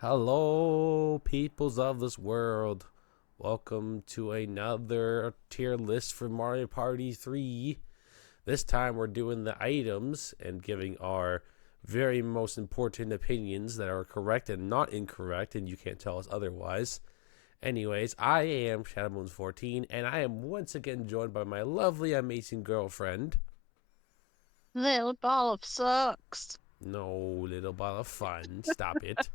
Hello, peoples of this world. Welcome to another tier list for Mario Party 3. This time we're doing the items and giving our very most important opinions that are correct and not incorrect, and you can't tell us otherwise. Anyways, I am ShadowBones 14, and I am once again joined by my lovely, amazing girlfriend. Little ball of sucks. No, little ball of fun. Stop it.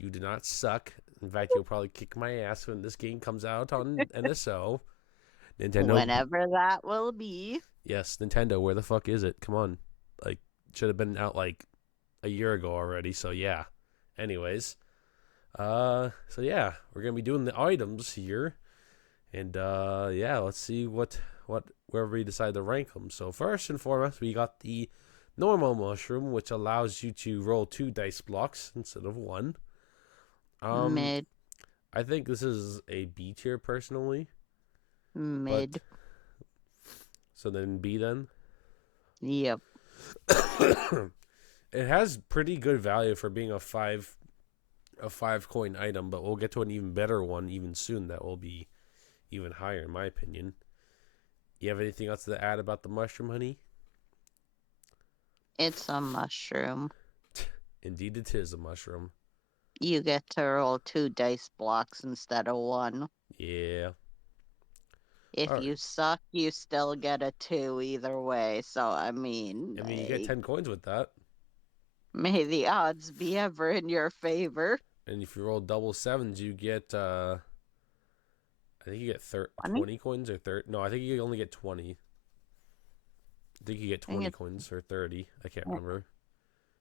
You do not suck. In fact, you'll probably kick my ass when this game comes out on NSO. Nintendo. Whenever that will be. Yes, Nintendo. Where the fuck is it? Come on. Like, should have been out like a year ago already. So yeah. Anyways, so yeah, we're gonna be doing the items here, and yeah, let's see what where we decide to rank them. So first and foremost, we got the normal mushroom, which allows you to roll 2 dice blocks instead of one. Um, Mid. I think this is a B tier personally, but Mid. so then B then. Yep. It has pretty good value for being a five coin item, but we'll get to an even better one even soon that will be even higher in my opinion. You have anything else to add about the mushroom, honey? It's a mushroom. Indeed, it is a mushroom. You get to roll 2 dice blocks instead of one. Yeah. If All right. you suck, you still get a 2 either way. So, I mean, I mean, you get 10 coins with that, may the odds be ever in your favor. and if you roll double sevens, you get. I think you get 20? 20 coins or 30. No, I think you only get 20. I think you get I think 20 it's, coins or 30. I can't remember.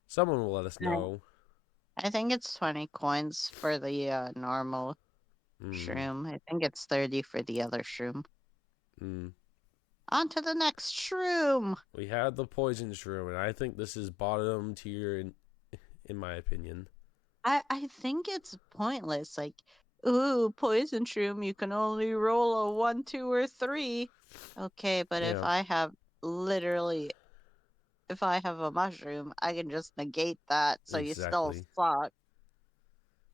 Someone will let us I know. I think it's 20 coins for the normal Mm, shroom. I think it's 30 for the other shroom. mm. On to the next shroom. We had the poison shroom, and I think this is bottom tier in my opinion. I think it's pointless. Like, ooh, poison shroom, you can only roll a 1, 2, or 3. Okay, but Yeah, literally, if I have a mushroom, I can just negate that, so you still exactly. suck,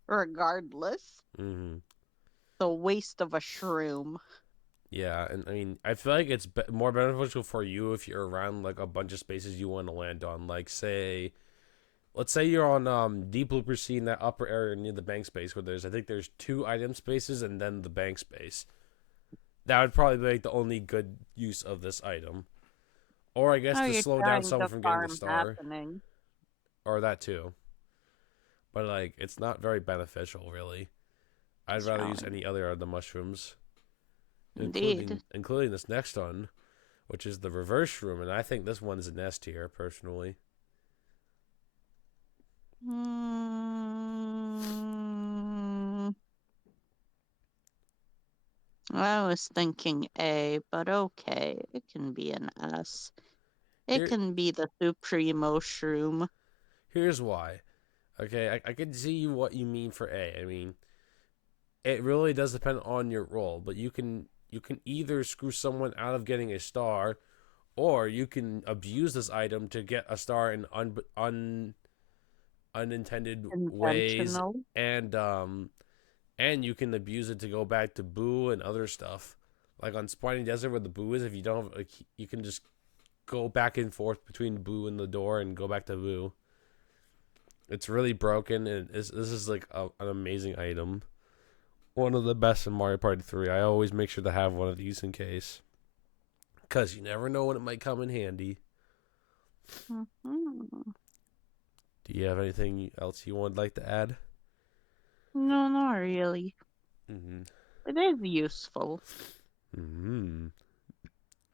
regardless. Hmm. The waste of a shroom. Yeah, and I mean, I feel like it's more beneficial for you if you're around like a bunch of spaces you want to land on. Like, say, let's say you're on Deep Blooper Sea in that upper area near the bank space where I think there's 2 item spaces and then the bank space. That would probably be like the only good use of this item. Or I guess Oh, to you're slow down trying someone to from getting the farm star. happening. Or that too. But like it's not very beneficial really. I'd rather use Strong. any other of the mushrooms. Indeed. Including this next one, which is the reverse room, and I think this one is an S tier, personally. Hmm. I was thinking A, but okay, it can be an S. It Here can be the Supremo Shroom. here's why. Okay, I can see what you mean for A. I mean, it really does depend on your role, but you can either screw someone out of getting a star, or you can abuse this item to get a star in unintended ways, Intentional. and and you can abuse it to go back to Boo and other stuff. Like on Spiny Desert where the Boo is, if you don't have, like, you can just go back and forth between Boo and the door and go back to Boo. It's really broken, and this is like an amazing item. One of the best in Mario Party 3. I always make sure to have one of these in case. Because you never know when it might come in handy. Mhm. Do you have anything else you would like to add? No, not really. Mm-hmm. It is useful. Mm-hmm.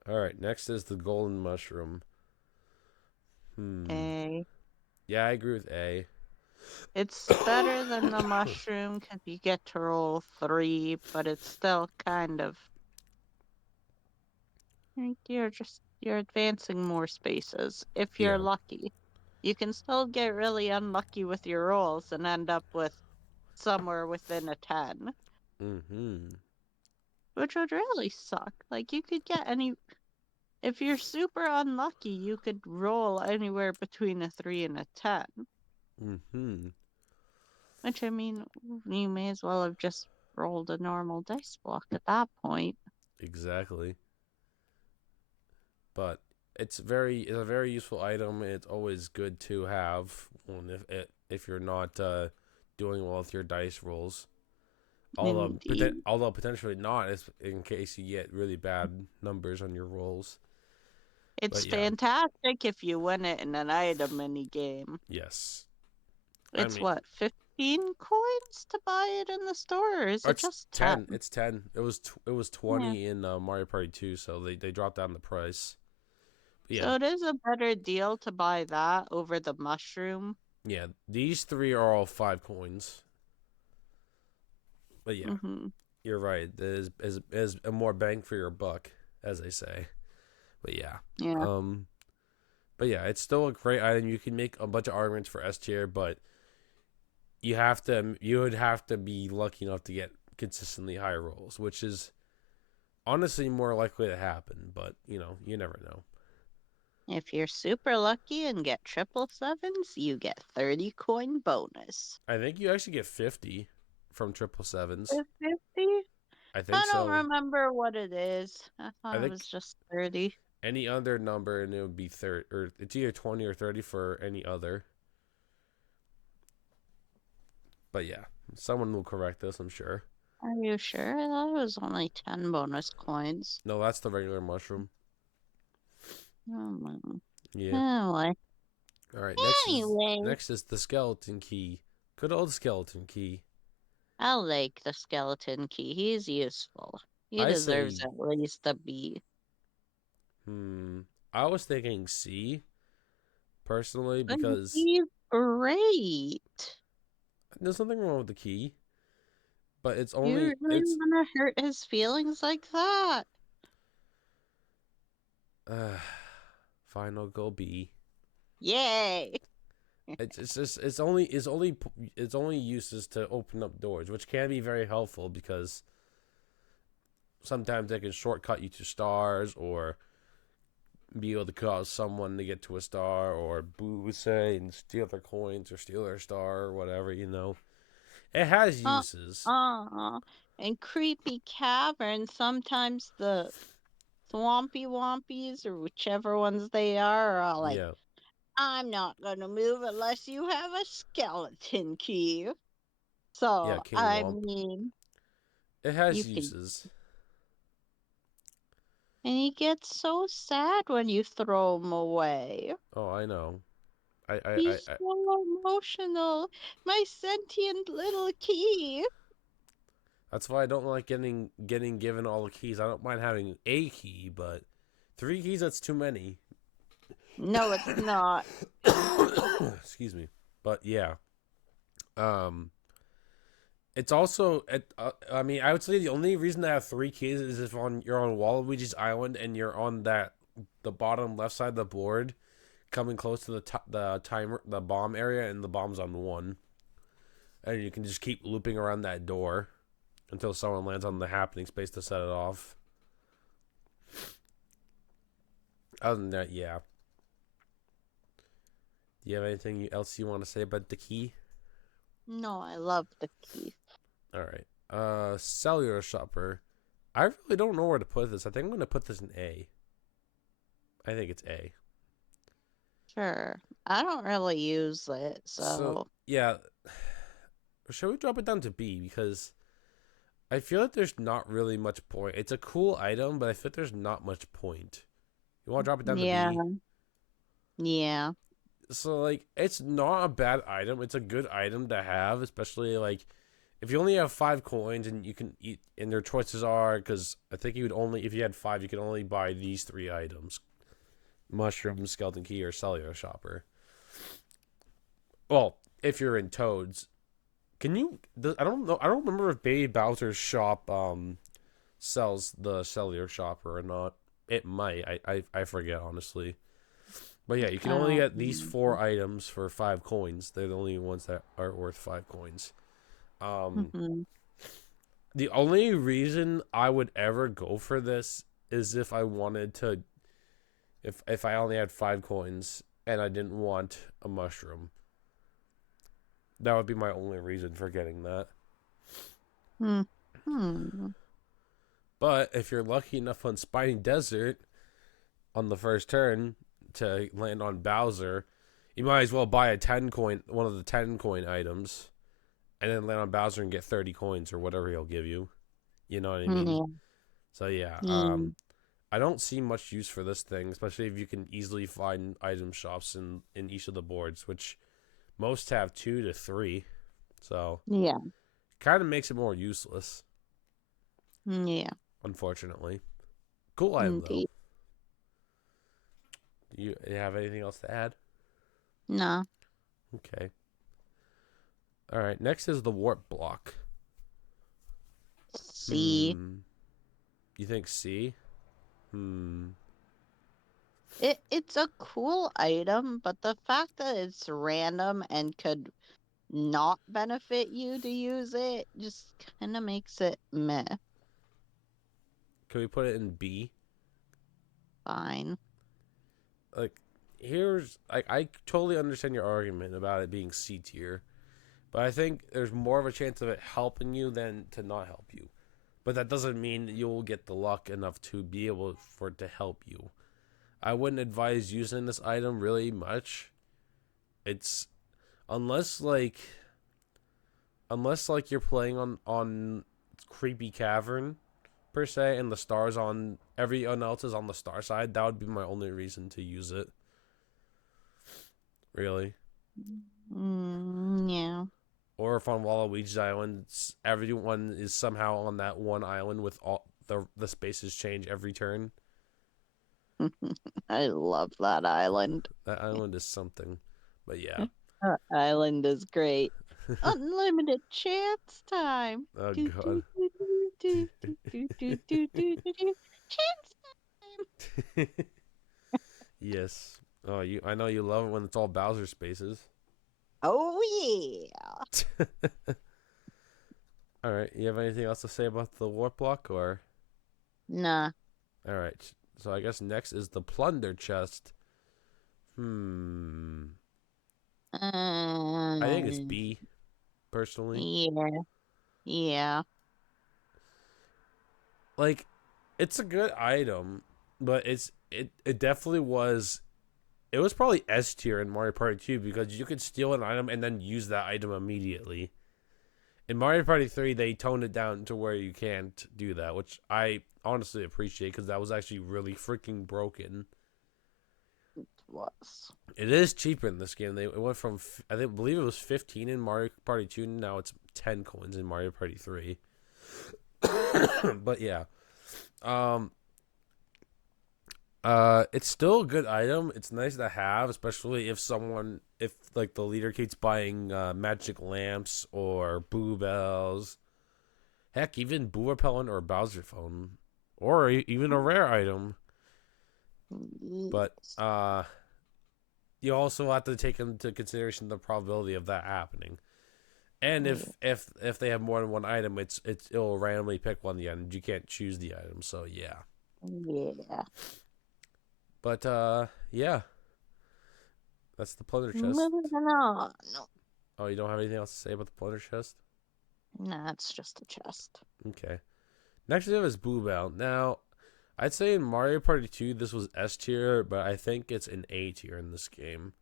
All right, next is the golden mushroom. Hmm. A. Yeah, I agree with A. It's better than the mushroom because you get to roll 3, but it's still kind of like you're advancing more spaces if you're Yeah. lucky. You can still get really unlucky with your rolls and end up with somewhere within a 10, Mm-hmm. which would really suck. Like you could get any if you're super unlucky, you could roll anywhere between a 3 and a 10. Mm-hmm. Which, I mean, you may as well have just rolled a normal dice block at that point. Exactly. But it's a very useful item. It's always good to have when if you're not doing well with your dice rolls. Indeed. Although potentially not, in case you get really bad numbers on your rolls. It's But yeah, fantastic if you win it in an item mini game. yes. I It's mean, what, 15 coins to buy it in the store, or is it it's just 10? 10. It's 10. It was Yeah. 20 in Mario Party 2, so they dropped down the price. But yeah, So it is a better deal to buy that over the mushroom. yeah. These three are all 5 coins. But yeah, Hmm. you're right. There's a more bang for your buck, as they say. But yeah, Yeah. um, but yeah, it's still a great item. You can make a bunch of arguments for S tier, but you would have to be lucky enough to get consistently high rolls, which is honestly more likely to happen. But you never know. If you're super lucky and get triple sevens, you get 30 coin bonus. I think you actually get 50 from triple sevens. 50? I think I don't so. remember what it is. I I thought it was think just 30. any other number and it would be 30, or it's either 20 or 30 for any other. But yeah, someone will correct us, I'm sure. Are you sure? That was only 10 bonus coins. No, that's the regular mushroom. Oh, well. Yeah. Anyway. All right. Anyway, Next is the skeleton key. Good old skeleton key. I like the skeleton key. He's useful. He I deserves say, at least a B. hmm. I was thinking C personally But because he's great. there's nothing wrong with the key, but You really it's want to hurt his feelings like that? uh fine, I'll go B. Yay! It's just it's only uses to open up doors, which can be very helpful because sometimes they can shortcut you to stars or be able to cause someone to get to a star or boo say and steal their coins or steal their star or whatever. It has Uh, uses. in creepy caverns, sometimes the swampy wompies or whichever ones they are all like, Yeah. I'm not gonna move unless you have a skeleton key. Yeah, So, King I Womp. mean, It has you can. uses. And he gets so sad when you throw him away. Oh, I know. He's so emotional. My sentient little key. That's why I don't like getting given all the keys. I don't mind having a key, but 3 keys, that's too many. No, it's not. Excuse me. But yeah. Um it's also I mean, I would say the only reason to have 3 keys is if you're on Waluigi's Island and you're on the bottom left side of the board, coming close to the bomb area, and the bomb's on 1, and you can just keep looping around that door until someone lands on the happening space to set it off. Other than that, yeah. Do you have anything else you want to say about the key? No, I love the key. All right. Cellular shopper. I really don't know where to put this. I think I'm gonna put this in A. I think it's A. Sure. I don't really use it, So so yeah, should we drop it down to B because I feel like there's not really much point. It's a cool item, but I feel like there's not much point. You want to drop it down to yeah, B? yeah. So like, it's not a bad item. It's a good item to have, especially like if you only have 5 coins and you can eat. And their choices are because I think you would only if you had 5, you could only buy these 3 items: mushroom, skeleton key, or cellular shopper. Well, if you're in Toads, can you? I don't know. I don't remember if Baby Bowser's shop sells the cellular shopper or not. It might. I forget honestly. But yeah, you can only get these 4 items for 5 coins. They're the only ones that are worth 5 coins. Um, Mhm. the only reason I would ever go for this is if I wanted to, if I only had 5 coins and I didn't want a mushroom. That would be my only reason for getting that. Hmm. Hmm. But if you're lucky enough on Spiny Desert on the first turn to land on Bowser, you might as well buy a 10 coin, one of the 10 coin items, and then land on Bowser and get 30 coins or whatever he'll give you. You know what I mean? Yeah. So yeah, Yeah. I don't see much use for this thing, especially if you can easily find item shops in each of the boards, which most have 2 to 3. So Yeah. kind of makes it more useless, Yeah. unfortunately. Cool item though. Indeed. Do you have anything else to add? No. Okay. All right. Next is the warp block. See. Hmm. You think C? Hmm. It's a cool item, but the fact that it's random and could not benefit you to use it just kind of makes it meh. Can we put it in B? Fine. Like, here's I totally understand your argument about it being C tier, but I think there's more of a chance of it helping you than to not help you. But that doesn't mean you'll get the luck enough to be able for it to help you. I wouldn't advise using this item really much. It's unless like you're playing on creepy cavern per se, and the stars on everyone else is on the star side. That would be my only reason to use it. Really. Yeah. Or if on Waluigi's Island, everyone is somehow on that one island with all the spaces change every turn. I love that island. That island is something. But yeah. That island is great. Unlimited chance time. Oh Do, god. do, do, do, do, do, do, do, do, do, do, do. Chance time. Yes. Oh, you. I know you love it when it's all Bowser spaces. Oh yeah. All right. You have anything else to say about the warp block, or? Nah. All right. So I guess next is the plunder chest. Hmm. I think it's Um, B, personally. yeah. Yeah. Like, it's a good item, but it definitely was. It was probably S tier in Mario Party 2 because you could steal an item and then use that item immediately. In Mario Party 3, they toned it down to where you can't do that, which I honestly appreciate because that was actually really freaking broken. Was. It is cheaper in this game. It went from believe it was 15 in Mario Party 2. Now it's 10 coins in Mario Party 3. But yeah, um, it's still a good item. It's nice to have, especially if like the leader keeps buying magic lamps or boo bells. Heck, even boo repellent or Bowser phone, or even a rare item. But Yes. you also have to take into consideration the probability of that happening. And if they have more than one item, it'll randomly pick one at the end. You can't choose the item, so yeah. Yeah. But yeah, that's the plunder chest. Moving on. No. Oh, you don't have anything else to say about the plunder chest? Nah, it's just a chest. Okay. Next we have is Boo Bell. Now, I'd say in Mario Party 2 this was S tier, but I think it's an A tier in this game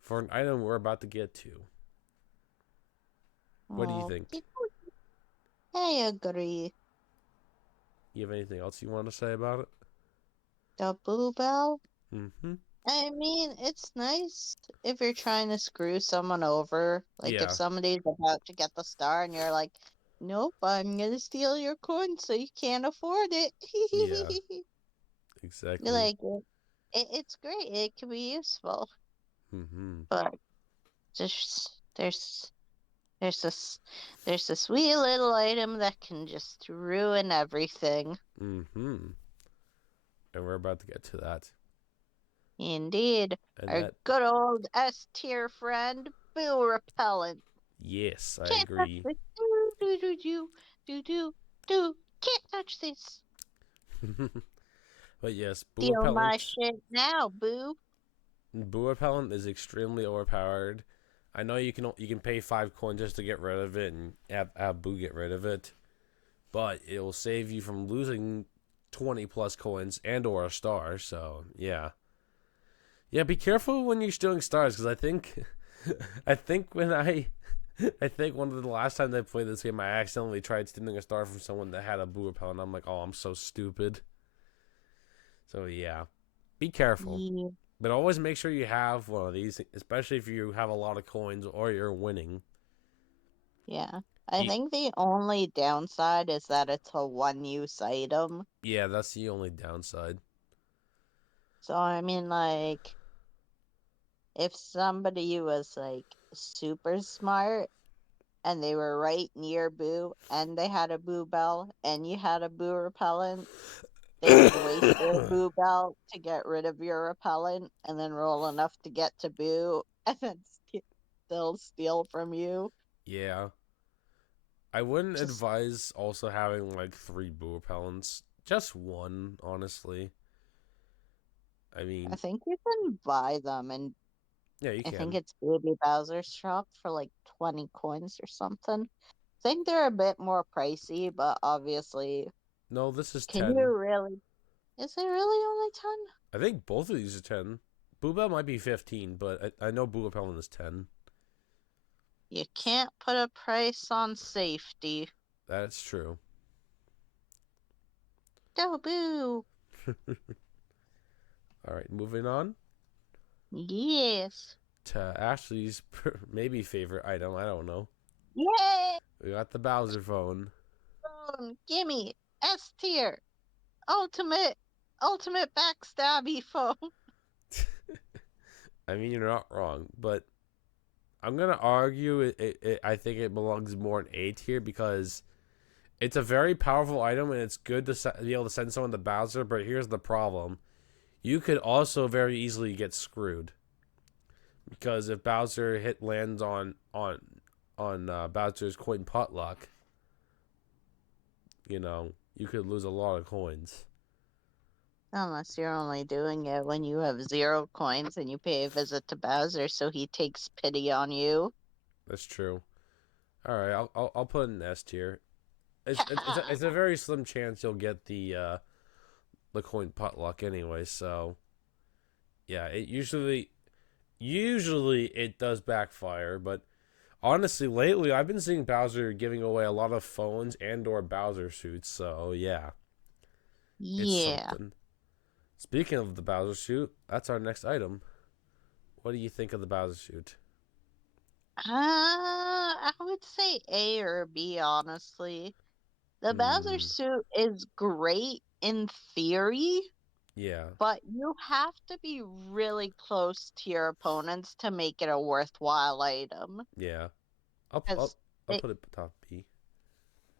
for an item we're about to get to. What do you Oh, think? I agree. You have anything else you want to say about it? The bluebell? Mm-hmm. I mean, it's nice if you're trying to screw someone over. Like if Yeah. somebody's about to get the star and you're like, nope, I'm gonna steal your coin so you can't afford it. Yeah. You're Exactly. like, it's great. It can be useful. Mm-hmm. But just there's this wee little item that can just ruin everything. Mm-hmm. And we're about to get to that. Indeed. And Our that, good old S tier friend, Bill Repellent. yes, I Can't touch agree. this. Do do do do do do do. Can't touch this. But yes, Steal my shit now, boo. Boo Repellent is extremely overpowered. I know you can pay 5 coins just to get rid of it and have Boo get rid of it, but it will save you from losing 20 plus coins and or a star. So yeah, yeah. Be careful when you're stealing stars because I think, I think when I think one of the last times I played this game, I accidentally tried stealing a star from someone that had a Boo repellent. I'm like, oh, I'm so stupid. So yeah, be careful. Yeah. But always make sure you have one of these, especially if you have a lot of coins or you're winning. Yeah. I You, think the only downside is that it's a one-use item. yeah, that's the only downside. So, I mean, like, if somebody was, like, super smart and they were right near Boo and they had a Boo Bell and you had a Boo repellent, they could waste their Boo Bell to get rid of your repellent and then roll enough to get to Boo and then still steal from you. Yeah, I wouldn't Just, advise also having like 3 boo repellents. Just one, honestly. I I mean, think you can buy them, and yeah, you I think can. it's Baby Bowser's shop for like 20 coins or something. I think they're a bit more pricey, but obviously, No, this is can 10. you really? Is it really only 10? I think both of these are 10. Boo Bell might be 15, but I know boo repellent is 10. You can't put a price on safety. That's true. Go Boo! All right, moving on Yes. to Ashley's maybe favorite item. I don't know. Yay! We got the Bowser phone. Gimme! S tier! Ultimate! Ultimate backstabby phone! I mean, you're not wrong, but I'm gonna argue I think it belongs more in A tier because it's a very powerful item and it's good to be able to send someone to Bowser. But here's the problem: you could also very easily get screwed because if Bowser hit lands on Bowser's coin potluck, you could lose a lot of coins. Unless you're only doing it when you have 0 coins and you pay a visit to Bowser so he takes pity on you. That's true. All right, I'll put it in S tier. It's a very slim chance you'll get the coin potluck anyway. So yeah, it usually it does backfire, but honestly, lately I've been seeing Bowser giving away a lot of phones and or Bowser suits. So yeah, it's Yeah. something. Speaking of the Bowser suit, that's our next item. What do you think of the Bowser suit? I would say A or B, honestly. The Bowser Hmm. suit is great in theory, Yeah. but you have to be really close to your opponents to make it a worthwhile item. Yeah. I'll I'll, Because I'll put it top B.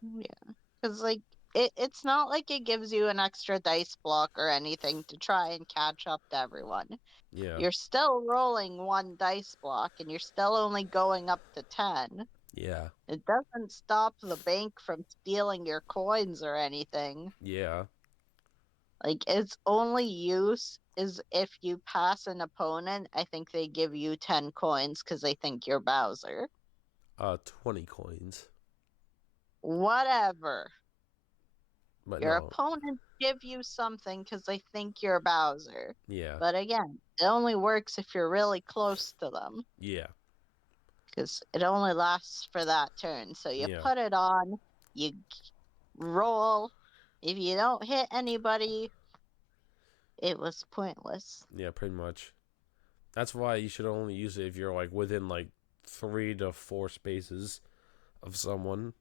yeah, because like it's not like it gives you an extra dice block or anything to try and catch up to everyone. Yeah. You're still rolling one dice block and you're still only going up to 10. Yeah. It doesn't stop the bank from stealing your coins or anything. Yeah. Like its only use is if you pass an opponent, I think they give you 10 coins because they think you're Bowser. 20 coins. Whatever. But Your no. opponents give you something because they think you're Bowser. Yeah. But again, it only works if you're really close to them Yeah. because it only lasts for that turn. So you Yeah. put it on, you roll. If you don't hit anybody, it was pointless. Yeah, pretty much. That's why you should only use it if you're like within like 3 to 4 spaces of someone.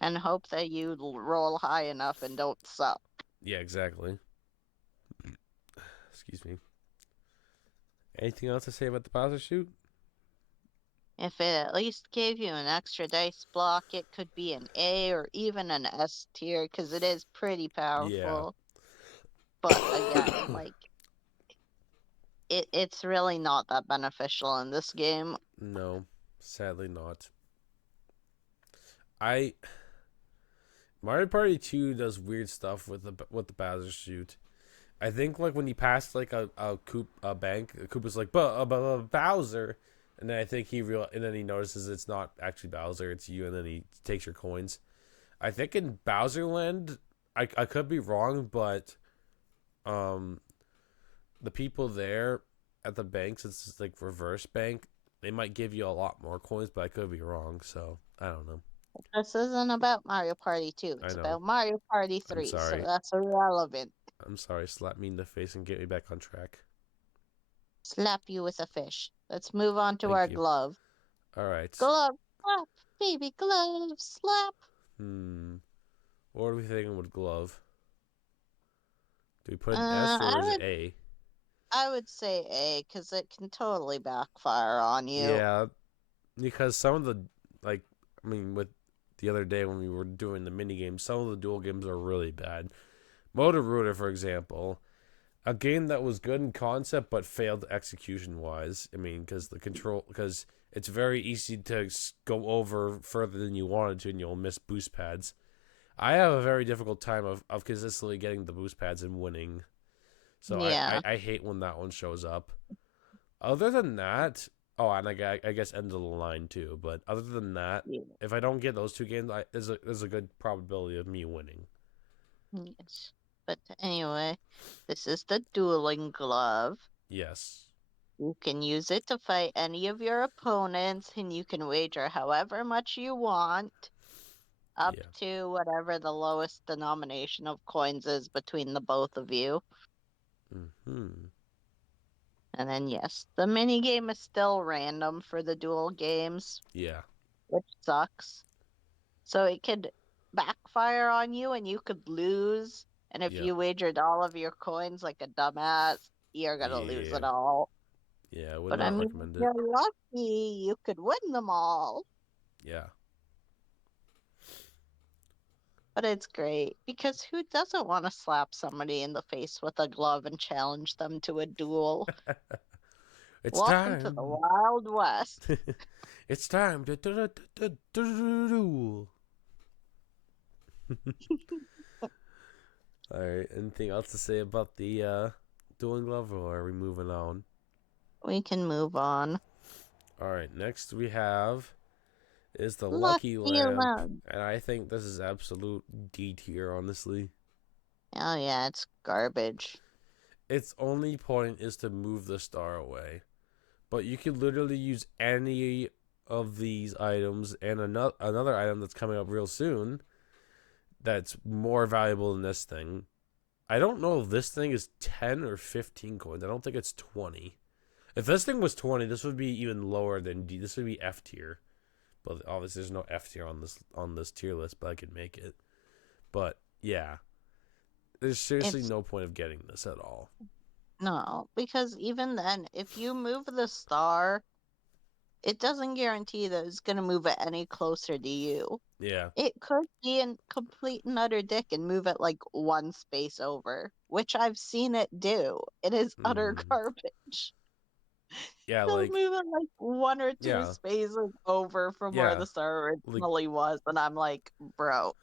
And hope that you roll high enough and don't suck. Yeah, exactly. Excuse me. Anything else to say about the Bowser shoot? If it at least gave you an extra dice block, it could be an A or even an S tier because it is pretty Yeah. powerful. But again, like it's really not that beneficial in this game. No, sadly not. I Mario Party 2 does weird stuff with the Bowser suit. I think like when you pass like a bank, a Koopa's like, but Bowser, And then I think and then he notices it's not actually Bowser, it's you, and then he takes your coins. I think in Bowser Land, I could be wrong, but um, the people there at the banks, it's like reverse bank. They might give you a lot more coins, but I could be wrong. So I don't know. This isn't about Mario Party 2. I It's know. about Mario Party I'm 3, so sorry. that's irrelevant. I'm sorry. Slap me in the face and get me back on track. Slap you with a fish. Let's move on to our Thank you. glove. All right. Glove, slap, baby glove, slap. Hmm. What are we thinking with glove? Do we put an S Uh, or I is it would, A? I would say A, because it can totally backfire on you. Yeah, because some of the like, I mean, with the other day when we were doing the mini games, some of the dual games are really bad. Motor Rooter, for example, a game that was good in concept but failed execution wise. I mean, because it's very easy to go over further than you wanted to, and you'll miss boost pads. I have a very difficult time of consistently getting the boost pads and winning. So Yeah. I hate when that one shows up. Other than that, oh, and I guess end of the line too. But other than that, Yeah. if I don't get those two games, there's a good probability of me winning. Yes. But anyway, this is the dueling glove. Yes. You can use it to fight any of your opponents, and you can wager however much you want, up Yeah. to whatever the lowest denomination of coins is between the both of you. Hmm. And then, yes, the mini game is still random for the duel games, Yeah. which sucks. So it could backfire on you and you could lose. And if Yep. you wagered all of your coins like a dumbass, you're gonna lose Yeah. it all. Yeah. I would But I not mean, if recommend it. you're lucky, you could win them all. Yeah. But it's great because who doesn't want to slap somebody in the face with a glove and challenge them to a duel? It's Welcome to the time. Wild West. It's time to do. All right. Anything else to say about the dueling glove, or are we moving on? We can move on. All right. Next we have is the Lucky Lucky Lamp, Lamp. and I think this is absolute D tier. Honestly, Oh yeah, it's garbage. its only point is to move the star away, but you could literally use any of these items and another item that's coming up real soon that's more valuable than this thing. I don't know if this thing is 10 or 15 coins. I don't think it's 20. If this thing was 20, this would be even lower than D. This would be F tier. But obviously there's no F tier on this tier list, but I could make it. But yeah, there's seriously It's no point of getting this at all. no, because even then, if you move the star, it doesn't guarantee that it's gonna move it any closer to you. Yeah. It could be a complete and utter dick and move it like one space over, which I've seen it do. It is utter Hmm. garbage. Yeah, They'll move it like one or two yeah, spaces over from where yeah, the star like originally was, and I'm like, bro.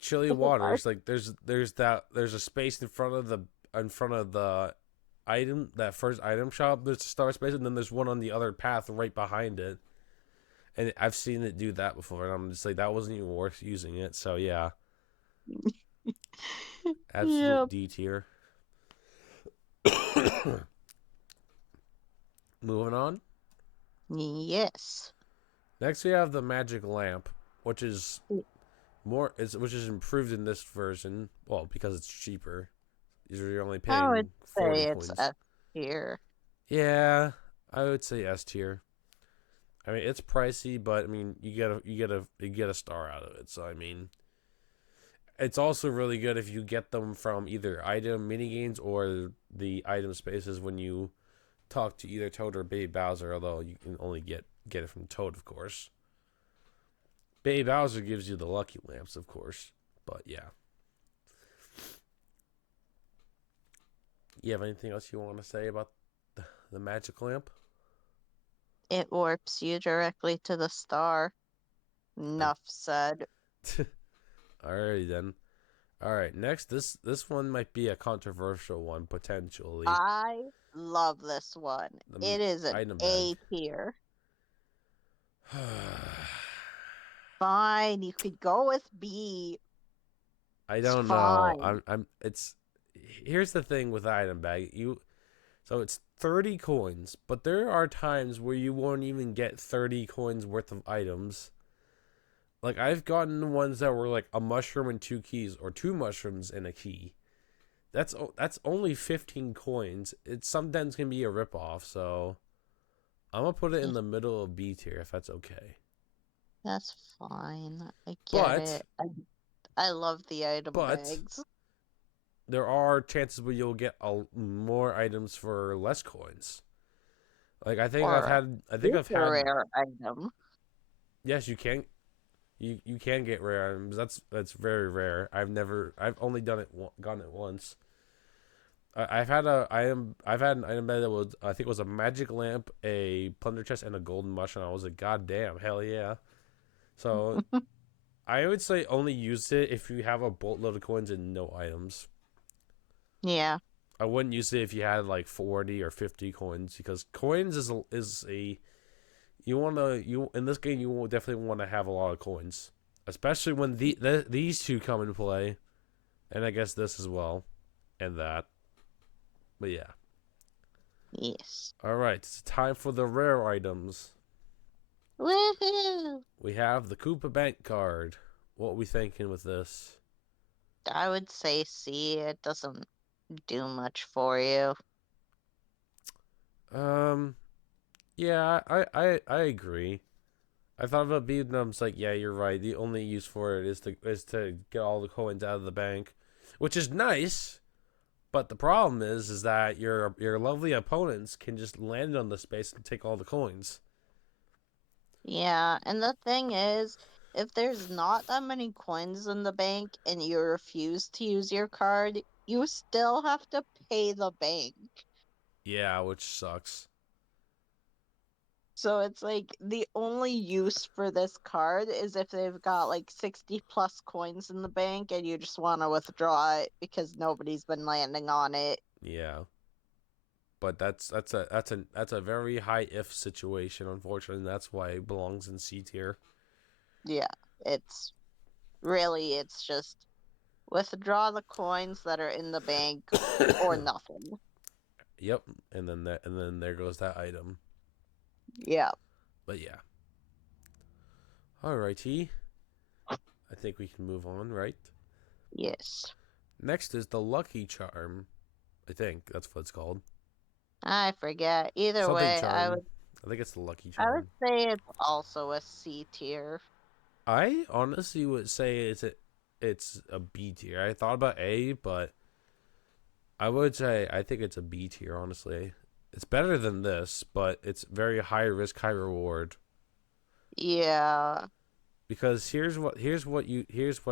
chilly waters. Like there's a space in front of the item that first item shop. There's a star space, and then there's one on the other path right behind it. And I've seen it do that before, and I'm just like, that wasn't even worth using it. So yeah, absolute Yep. D tier. Moving on. Yes. Next, we have the magic lamp, which is which is improved in this version. Well, because it's cheaper. You're only I would paying 40 say it's coins. F tier. Yeah, I would say S tier. I mean, it's pricey, but I mean, you get a star out of it. So I mean, it's also really good if you get them from either item mini games or the item spaces when you talk to either Toad or Baby Bowser. Although you can only get it from Toad, of course. Baby Bowser gives you the lucky lamps, of course. But yeah, you have anything else you want to say about the magic lamp? It warps you directly to the star. I Enough said. Alrighty then. All right, next this one might be a controversial one potentially. I love this one. The It is an item A bag. tier. Fine, you could go with B. I It's don't know. fine. It's here's the thing with item bag. So it's 30 coins, but there are times where you won't even get 30 coins worth of items. Like I've gotten ones that were like a mushroom and two keys, or two mushrooms and a key. That's only 15 coins. It sometimes can be a ripoff, so I'm gonna put it in the middle of B tier if that's okay. That's fine. I get But it. I love the item but bags. there are chances where you'll get more items for less coins. Like Or a I think I've super had rare item. yes, you can get rare items. That's very rare. I've only done it gotten it once. I've had an item bag that was I think it was a magic lamp, a plunder chest, and a golden mushroom. I was like, God damn, hell yeah! So I would say only use it if you have a boatload of coins and no items. Yeah. I wouldn't use it if you had like 40 or 50 coins because coins is a you want to you in this game you will definitely want to have a lot of coins, especially when these two come into play, and I guess this as well, and that. But yeah. Yes. All right, it's time for the rare items. Woohoo! We have the Koopa Bank card. What are we thinking with this? I would say C. It doesn't do much for you. Um, yeah, I agree. I thought about beating them. It's like, yeah, you're right. The only use for it is to get all the coins out of the bank, which is nice. But the problem is that your lovely opponents can just land on the space and take all the coins. Yeah, and the thing is, if there's not that many coins in the bank and you refuse to use your card, you still have to pay the bank. Yeah, which sucks. So it's like the only use for this card is if they've got like 60 plus coins in the bank and you just want to withdraw it because nobody's been landing on it. Yeah, but that's a very high if situation. Unfortunately, that's why it belongs in C tier. Yeah, it's it's just withdraw the coins that are in the bank or nothing. Yep, and then there goes that item. Yeah, But yeah, alrighty. I think we can move on, right? yes. Next is the Lucky Charm. I think that's what it's called. I forget. Either Something way, Charm. I think it's the Lucky I would Charm. say it's also a C tier. I honestly would say it's a B tier. I thought about A, but I would say I think it's a B tier. Honestly, it's better than this, but it's very high risk, high reward. Yeah. Because here's what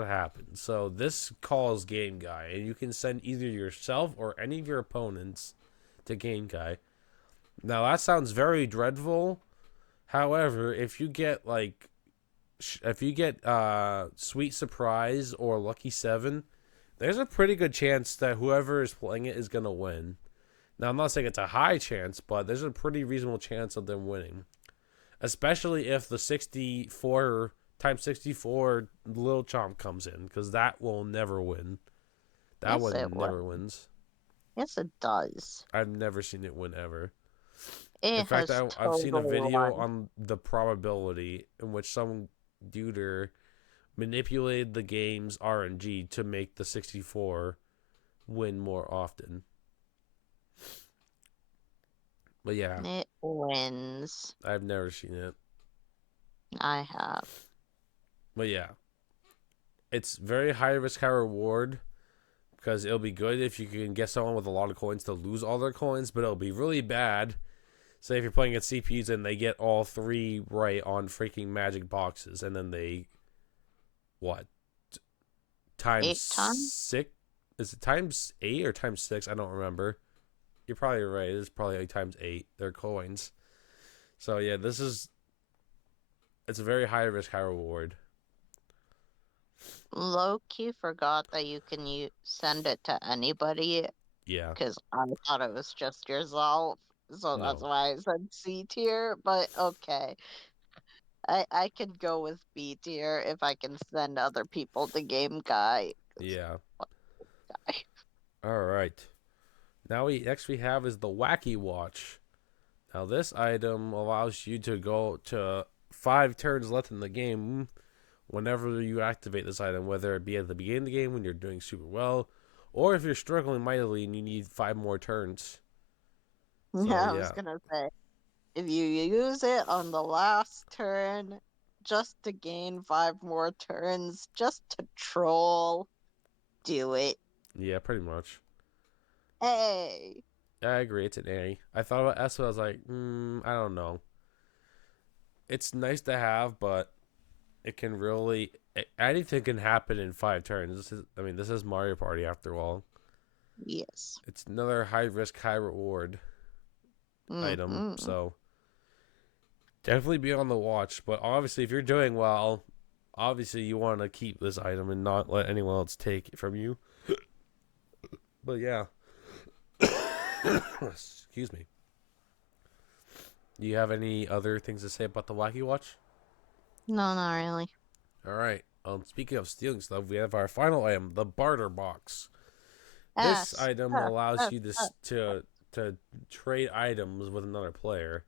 happens. So this calls Game Guy, and you can send either yourself or any of your opponents to Game Guy. Now that sounds very dreadful. However, if you get Sweet Surprise or Lucky Seven, there's a pretty good chance that whoever is playing it is gonna win. Now I'm not saying it's a high chance, but there's a pretty reasonable chance of them winning, especially if the 64 times 64 little chomp comes in, because that will never win. That Yes, it one will. never wins. Yes, it does. I've never seen it win ever. In It fact, has I've seen a totally video won. on the probability in which some duder manipulated the game's RNG to make the 64 win more often. But yeah, It wins. I've never seen it. I have. But yeah, it's very high risk, high reward because it'll be good if you can get someone with a lot of coins to lose all their coins, but it'll be really bad. Say if you're playing at CPUs and they get all three right on freaking magic boxes, and then they what times 8 times? six? Is it times 8 or times 6? I don't remember. You're probably right. It's probably like times 8. Their coins. So yeah, it's a very high risk, high reward. Low-key forgot that you can send it to anybody Yeah. because I thought it was just yourself. So that's No. why I said C tier, but okay. I could go with B tier if I can send other people the game guy. Yeah. All right. Now we next we have is the Wacky Watch. Now this item allows you to go to 5 turns left in the game whenever you activate this item, whether it be at the beginning of the game when you're doing super well, or if you're struggling mightily and you need 5 more turns. So Yeah, I was yeah, gonna say, if you use it on the last turn just to gain 5 more turns, just to troll, do it. yeah, pretty much. Hey. I agree. It's an A. I thought about S, but I was like, I don't know. It's nice to have, but it can really anything can happen in 5 turns. This is Mario Party after all. Yes. It's another high risk, high reward item, Mm-hmm. so definitely be on the watch. But obviously, if you're doing well, obviously you want to keep this item and not let anyone else take it from you. But yeah, excuse me. Do you have any other things to say about the Wacky Watch? No, not really. All right. Speaking of stealing stuff, we have our final item, the barter box. This S, item S, allows S, you S. to trade items with another player.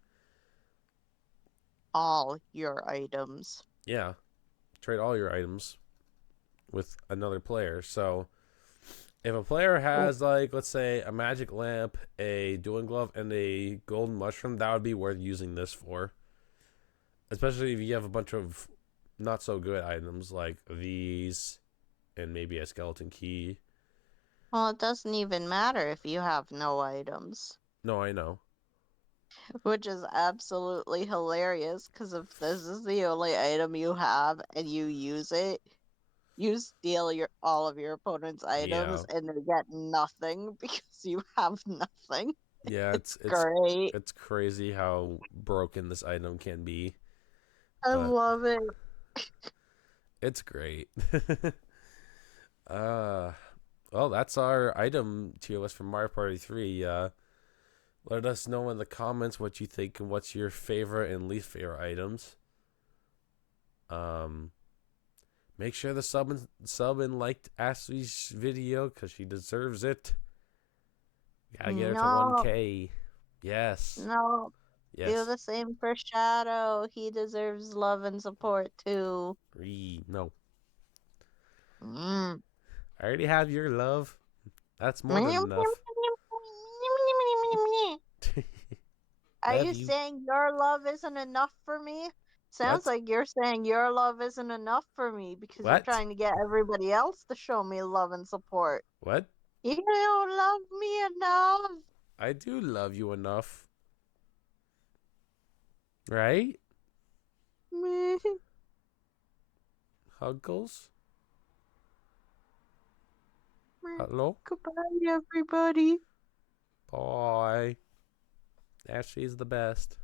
All your items. Yeah, trade all your items with another player. So if a player Oh, has like let's say a magic lamp, a dueling glove, and a golden mushroom, that would be worth using this for. Especially if you have a bunch of not so good items like these and maybe a skeleton key. well, it doesn't even matter if you have no items, No, I know. which is absolutely hilarious because if this is the only item you have and you use it, you steal your all of your opponent's items Yeah. and they get nothing because you have nothing. Yeah, It's great. it's crazy how broken this item can be, I but love it. it's great. uh well, that's our item tier list for Mario Party 3. Let us know in the comments what you think and what's your favorite and least favorite items. Um Make sure to sub and liked Ashley's video cuz she deserves it. Gotta get her to No, 1K. Yes. no. Do Yes. the same for Shadow. He deserves love and support too. No. Mm. I already have your love. That's more than enough. Are Love you you. saying your love isn't enough for me? Sounds What? like you're saying your love isn't enough for me because you're What? trying to get everybody else to show me love and support. What? You don't love me enough. I do love you enough. Right? Huggles? Hello? Goodbye, everybody. Bye. Ashley's the best.